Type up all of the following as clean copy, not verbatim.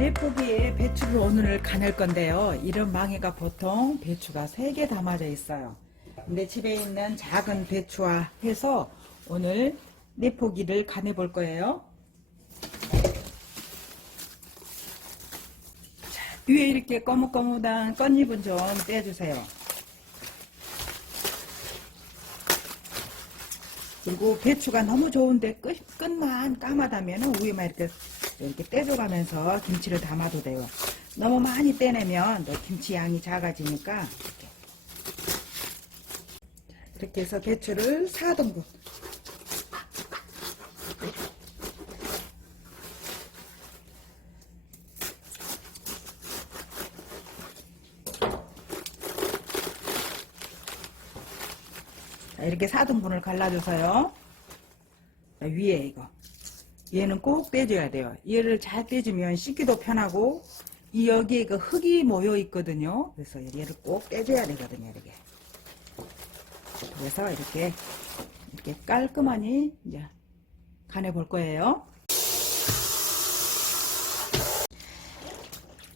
내포기에 배추를 오늘 가낼 건데요. 이런 망에가 보통 배추가 3개 담아져 있어요. 근데 집에 있는 작은 배추와 해서 오늘 내포기를 가내 볼 거예요. 자, 위에 이렇게 거뭇거뭇한 깻잎은 좀 떼주세요. 그리고 배추가 너무 좋은데 끝만 까마다면 위에만 이렇게 떼줘가면서 김치를 담아도 돼요. 너무 많이 떼내면 또 김치 양이 작아지니까 이렇게 해서 배추를 4등분 이렇게 4등분을 갈라줘서요. 위에 이거 얘는 꼭 떼줘야 돼요. 얘를 잘 떼주면 씻기도 편하고 여기에 그 흙이 모여 있거든요. 그래서 얘를 꼭 떼줘야 되거든요. 이렇게. 그래서 이렇게 깔끔하니 이제 간해 볼 거예요.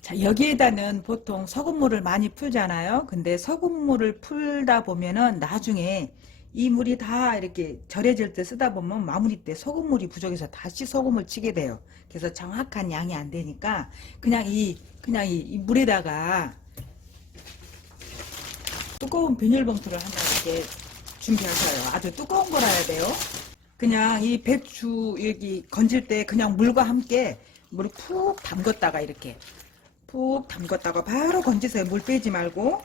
자, 여기에다는 보통 소금물을 많이 풀잖아요. 근데 소금물을 풀다 보면은 나중에 이 물이 다 이렇게 절여질 때 쓰다 보면 마무리 때 소금물이 부족해서 다시 소금을 치게 돼요. 그래서 정확한 양이 안 되니까 그냥 이 물에다가 두꺼운 비닐봉투를 하나 이렇게 준비하셔요. 아주 두꺼운 거라야 돼요. 그냥 이 배추 여기 건질 때 그냥 물과 함께 물을 푹 담궜다가 이렇게 푹 담궜다가 바로 건지세요. 물 빼지 말고.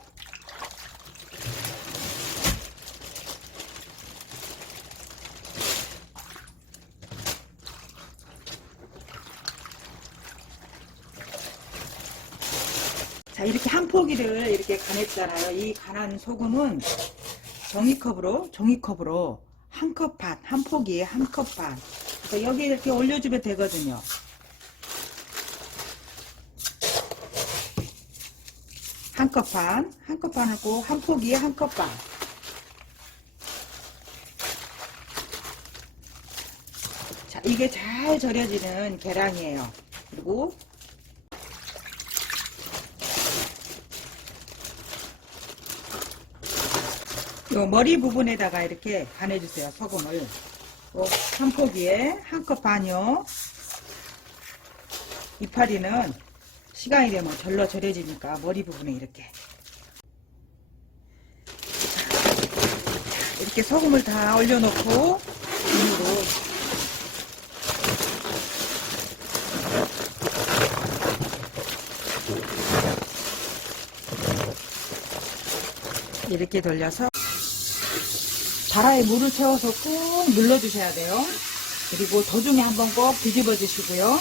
자, 이렇게 한 포기를 이렇게 간했잖아요. 이 간한 소금은 종이컵으로 한 컵 반, 한 포기에 한 컵 반. 그래서 여기에 이렇게 올려주면 되거든요. 한 컵 반을 꼭 한 포기에 한 컵 반. 자, 이게 잘 절여지는 계량이에요. 그리고 요 머리 부분에다가 이렇게 간해주세요. 소금을 한 포기에 한 컵 반이요. 이파리는 시간이 되면 절로 절여지니까 머리 부분에 이렇게 소금을 다 올려놓고 비누로 이렇게 돌려서 다라에 물을 채워서 꾹 눌러주셔야 돼요. 그리고 도중에 한번 꼭 뒤집어 주시고요.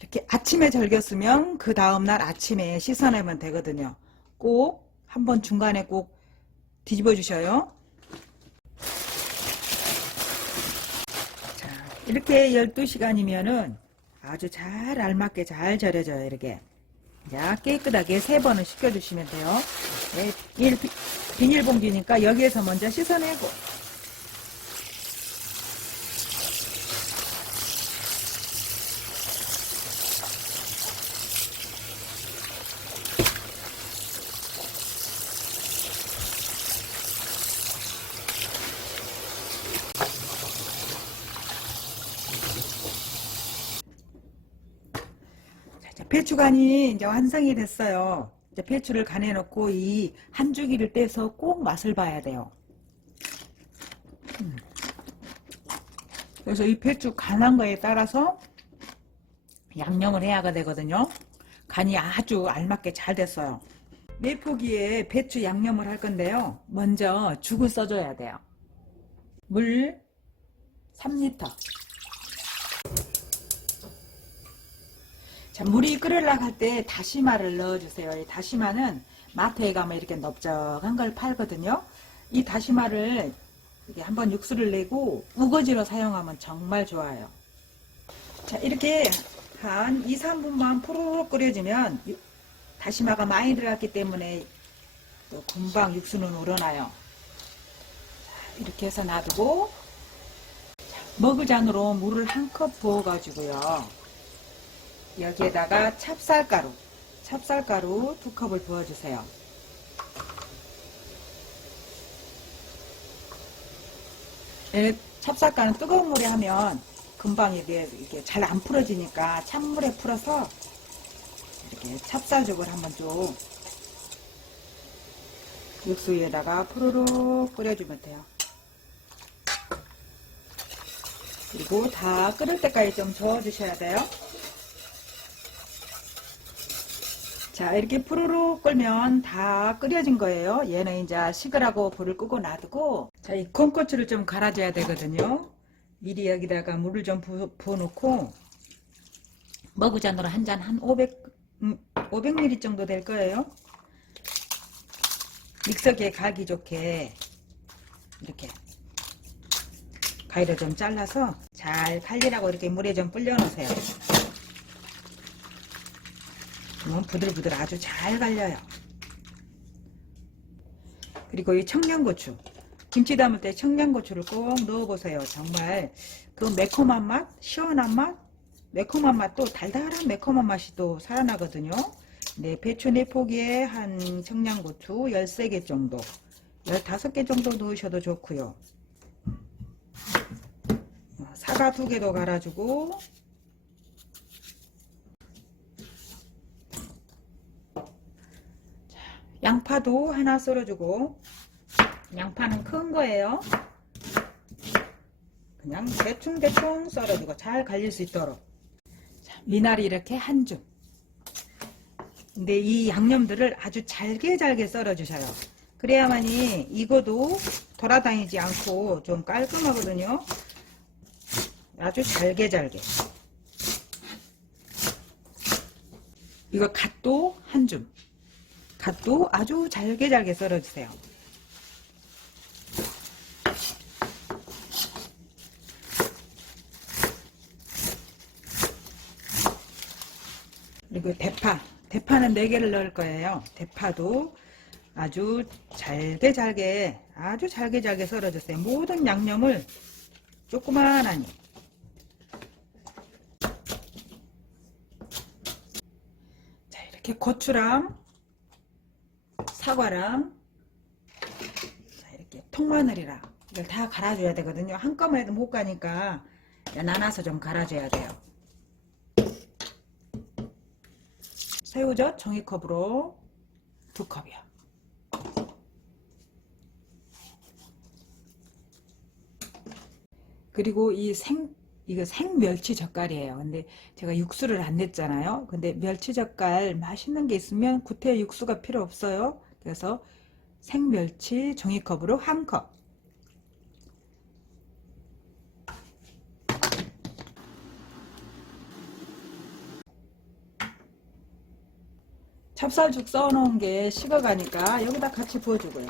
이렇게 아침에 절겼으면 그 다음날 아침에 씻어내면 되거든요. 꼭 한번 중간에 꼭 뒤집어 주셔요. 자, 이렇게 12시간이면은 아주 잘 알맞게 잘 절여져요. 이렇게. 자, 깨끗하게 3번을 씻겨주시면 돼요. 네, 비닐봉지니까 여기에서 먼저 씻어내고 배추간이 이제 완성이 됐어요. 이제 배추를 간해 놓고 이 한 주기를 떼서 꼭 맛을 봐야 돼요. 그래서 이 배추 간한 거에 따라서 양념을 해야 되거든요. 간이 아주 알맞게 잘 됐어요. 내포기에 배추 양념을 할 건데요. 먼저 죽을 써줘야 돼요. 물 3리터. 자, 물이 끓으려고 할 때 다시마를 넣어주세요. 이 다시마는 마트에 가면 이렇게 넓적한 걸 팔거든요. 이 다시마를 이렇게 한번 육수를 내고 우거지로 사용하면 정말 좋아요. 자, 이렇게 한 2, 3분만 포로로 끓여주면 다시마가 많이 들어갔기 때문에 또 금방 육수는 우러나요. 자, 이렇게 해서 놔두고 머그잔으로 물을 한 컵 부어 가지고요. 여기에다가 찹쌀가루 2컵을 부어주세요. 찹쌀가루는 뜨거운 물에 하면 금방 이게 잘 안 풀어지니까 찬물에 풀어서 이렇게 찹쌀죽을 한번 좀 육수 위에다가 푸르륵 끓여주면 돼요. 그리고 다 끓을 때까지 좀 저어주셔야 돼요. 자, 이렇게 푸르륵 끓면 다 끓여진 거예요. 얘는 이제 식으라고 불을 끄고 놔두고, 자, 이 콩고추를 좀 갈아줘야 되거든요. 미리 여기다가 물을 좀 부어놓고 머그잔으로 한 잔 한 500ml 정도 될 거예요. 믹서기에 갈기 좋게 이렇게 가위로 좀 잘라서 잘 갈리라고 이렇게 물에 좀 불려 놓으세요. 그러면 부들부들 아주 잘 갈려요. 그리고 이 청양고추, 김치 담을 때 청양고추를 꼭 넣어보세요. 정말 그 매콤한 맛, 시원한 맛, 매콤한 맛도 달달한 매콤한 맛이 또 살아나거든요. 네, 배추 4포기에 한 청양고추 13개 정도, 15개 정도 넣으셔도 좋고요. 사과 2개도 갈아주고, 양파도 하나 썰어주고, 양파는 큰 거예요. 그냥 대충 썰어주고 잘 갈릴 수 있도록. 자, 미나리 이렇게 한 줌. 근데 이 양념들을 아주 잘게 썰어주셔요. 그래야만이 익어도 돌아다니지 않고 좀 깔끔하거든요. 아주 잘게. 이거 갓도 한 줌. 갓도 아주 잘게 썰어주세요. 그리고 대파는 4개를 넣을 거예요. 대파도 아주 잘게 썰어주세요. 모든 양념을 조그만하니. 자, 이렇게 고추랑 사과랑, 자, 이렇게 통마늘이랑 이걸 다 갈아줘야 되거든요. 한꺼번에도 못 가니까 나눠서 좀 갈아줘야 돼요. 새우젓 종이컵으로 2컵이요. 그리고 이거 생멸치 젓갈이에요. 근데 제가 육수를 안 냈잖아요. 근데 멸치 젓갈 맛있는 게 있으면 구태 육수가 필요 없어요. 그래서 생멸치 종이컵으로 1컵. 찹쌀죽 써놓은 게 식어가니까 여기다 같이 부어주고요.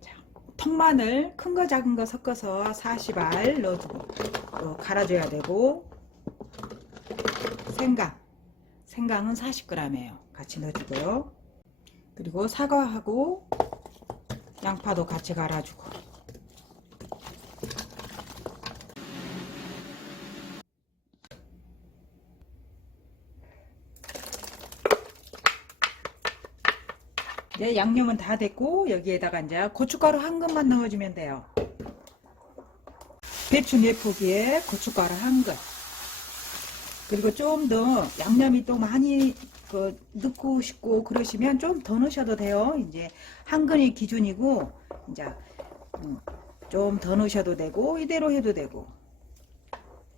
자, 통마늘 큰 거 작은 거 섞어서 40알 넣어주고 또 갈아줘야 되고, 생강은 40g이에요. 같이 넣어주고요. 그리고 사과하고 양파도 같이 갈아주고, 이제 양념은 다 됐고 여기에다가 이제 고춧가루 한 근만 넣어주면 돼요. 배추 4포기에 고춧가루 한 근. 그리고 좀 더 양념이 또 많이 넣고 싶고 그러시면 좀 더 넣으셔도 돼요. 이제 한 근이 기준이고, 이제 좀 더 넣으셔도 되고 이대로 해도 되고.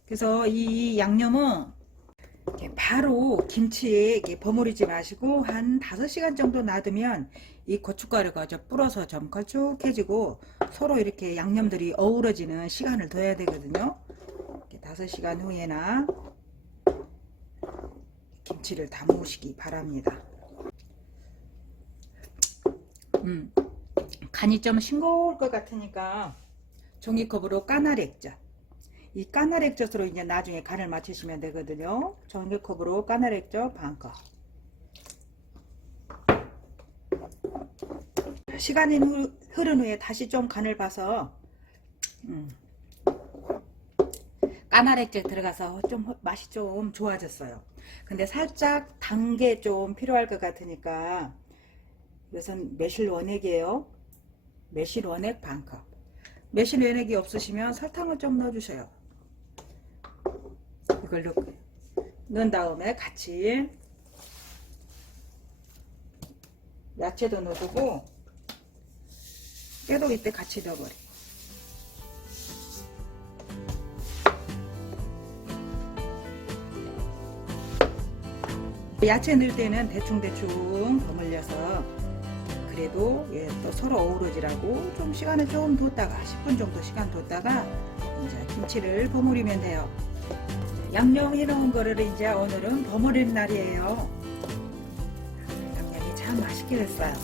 그래서 이 양념은 바로 김치에 이렇게 버무리지 마시고 한 5시간 정도 놔두면 이 고춧가루가 불어서 좀 걸쭉해지고 서로 이렇게 양념들이 어우러지는 시간을 둬야 되거든요. 이렇게 5시간 후에나 김치를 담으시기 바랍니다. 간이 좀 싱거울 것 같으니까 종이컵으로 까나리 액젓, 이 까나리 액젓으로 이제 나중에 간을 맞추시면 되거든요. 종이컵으로 까나리 액젓 1컵. 시간이 흐른 후에 다시 좀 간을 봐서 안할액제 들어가서 좀 맛이 좀 좋아졌어요. 근데 살짝 단 게 좀 필요할 것 같으니까 이것은 매실 원액이에요. 매실 원액 반컵. 매실 원액이 없으시면 설탕을 좀 넣어주세요. 이걸 넣은 다음에 같이 야채도 넣어주고 깨도 이때 같이 넣어버려. 야채 넣을 때는 대충대충 버물려서 그래도 또 서로 어우러지라고 좀 시간을 좀 뒀다가 10분 정도 시간 뒀다가 이제 김치를 버무리면 돼요. 양념 해놓은 거를 이제 오늘은 버무리는 날이에요. 양념이 참 맛있게 됐어요.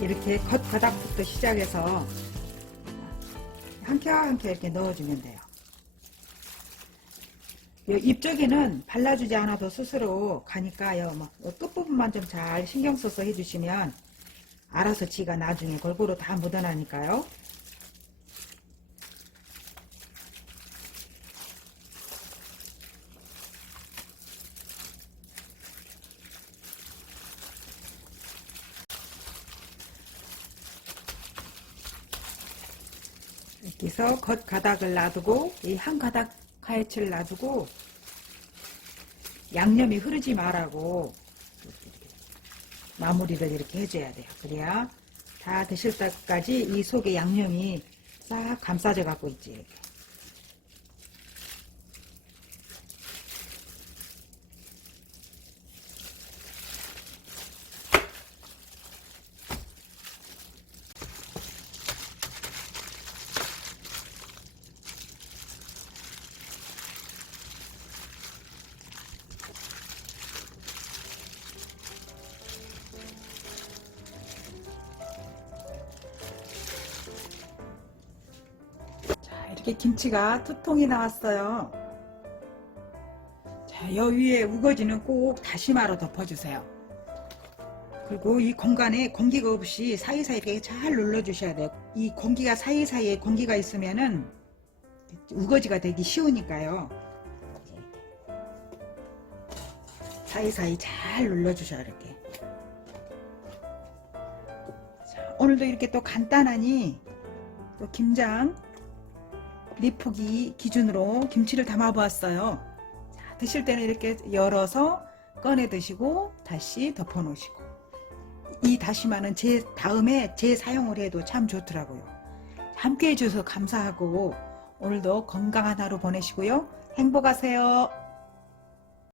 이렇게 겉바닥부터 시작해서 한 켜 한 켜 이렇게 넣어주면 돼요. 입 쪽에는 발라주지 않아도 스스로 가니까요. 뭐 끝부분만 좀 잘 신경 써서 해주시면 알아서 지가 나중에 골고루 다 묻어나니까요. 이렇게 해서 겉가닥을 놔두고 이 한 가닥 하얘치를 놔두고 양념이 흐르지 말라고 마무리를 이렇게 해줘야 돼요. 그래야 다 드실 때까지 이 속에 양념이 싹 감싸져 갖고 있지. 이렇게. 이렇게 김치가 2통이 나왔어요. 자, 여 위에 우거지는 꼭 다시마로 덮어주세요. 그리고 이 공간에 공기가 없이 사이사이 이렇게 잘 눌러주셔야 돼요. 이 공기가 사이사이에 공기가 있으면은 우거지가 되기 쉬우니까요. 사이사이 잘 눌러주셔요. 이렇게. 자, 오늘도 이렇게 또 간단하니 또 김장 리프기 기준으로 김치를 담아 보았어요. 자, 드실 때는 이렇게 열어서 꺼내 드시고 다시 덮어 놓으시고, 이 다시마는 다음에 재사용을 해도 참 좋더라고요. 함께 해주셔서 감사하고 오늘도 건강한 하루 보내시고요. 행복하세요.